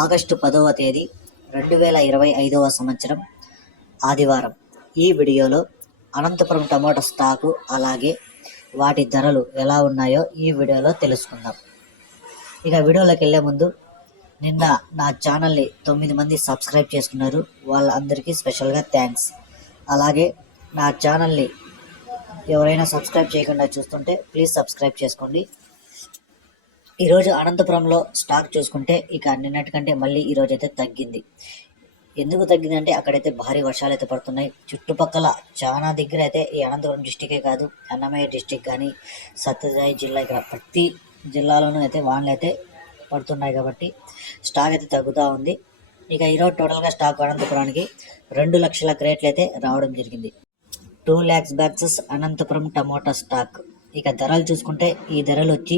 August 10వ తేదీ 2025వ సంవత్సరం ఆదివారం. ఈ వీడియోలో అనంతపురం టమోటా స్టాకు అలాగే వాటి ధరలు ఎలా ఉన్నాయో ఈ వీడియోలో తెలుసుకుందాం. ఇక వీడియోలోకి వెళ్ళే ముందు నిన్న నా ఛానల్ని 9 మంది సబ్స్క్రైబ్ చేసుకున్నారు, వాళ్ళందరికీ స్పెషల్గా థ్యాంక్స్. అలాగే నా ఛానల్ని ఎవరైనా సబ్స్క్రైబ్ చేయకుండా చూస్తుంటే ప్లీజ్ సబ్స్క్రైబ్ చేసుకోండి. ఈరోజు అనంతపురంలో స్టాక్ చూసుకుంటే ఇక నిన్నటి కంటే మళ్ళీ ఈరోజు అయితే తగ్గింది. ఎందుకు తగ్గిందంటే అక్కడైతే భారీ వర్షాలు అయితే పడుతున్నాయి. చుట్టుపక్కల చాలా దగ్గర అయితే ఈ అనంతపురం డిస్టికే కాదు, అన్నమయ్య డిస్టిక్ కానీ సత్యసాయి జిల్లా, ఇక్కడ ప్రతి జిల్లాలోనూ అయితే వానలు అయితే పడుతున్నాయి కాబట్టి స్టాక్ అయితే తగ్గుతూ ఉంది. ఇక ఈరోజు టోటల్గా స్టాక్ అనంతపురానికి 2 లక్షల క్రేట్లు అయితే రావడం జరిగింది. 2 lakhs bags Anantapur tomato stock. ఇక ధరలు చూసుకుంటే ఈ ధరలు వచ్చి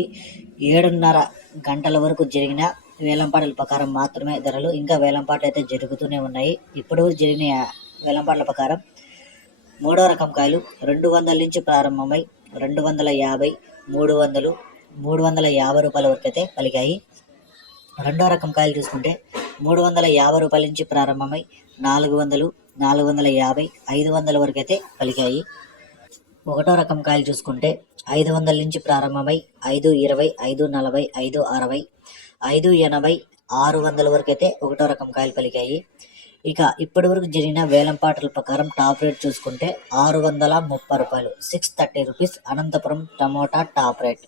7:30 గంటల వరకు జరిగిన వేలంపాటల ప్రకారం మాత్రమే ధరలు, ఇంకా వేలంపాటలు అయితే జరుగుతూనే ఉన్నాయి. ఇప్పుడు జరిగిన వేలంపాటల ప్రకారం 3వ రకం కాయలు 200 నుంచి ప్రారంభమై 250, 300, 350 రూపాయల వరకు అయితే పలికాయి. 2వ రకం కాయలు చూసుకుంటే 350 రూపాయల నుంచి ప్రారంభమై 400, 450, 500 వరకు అయితే పలికాయి. 1వ రకం కాయలు చూసుకుంటే 500 నుంచి ప్రారంభమై 520, 540, 560, 580, 600 వరకు అయితే 1వ రకం కాయలు పలికాయి. ఇక ఇప్పటి వరకు జరిగిన వేలంపాటల ప్రకారం టాప్ రేట్ చూసుకుంటే 630 రూపాయలు, 630 rupees Anantapur tomato top rate.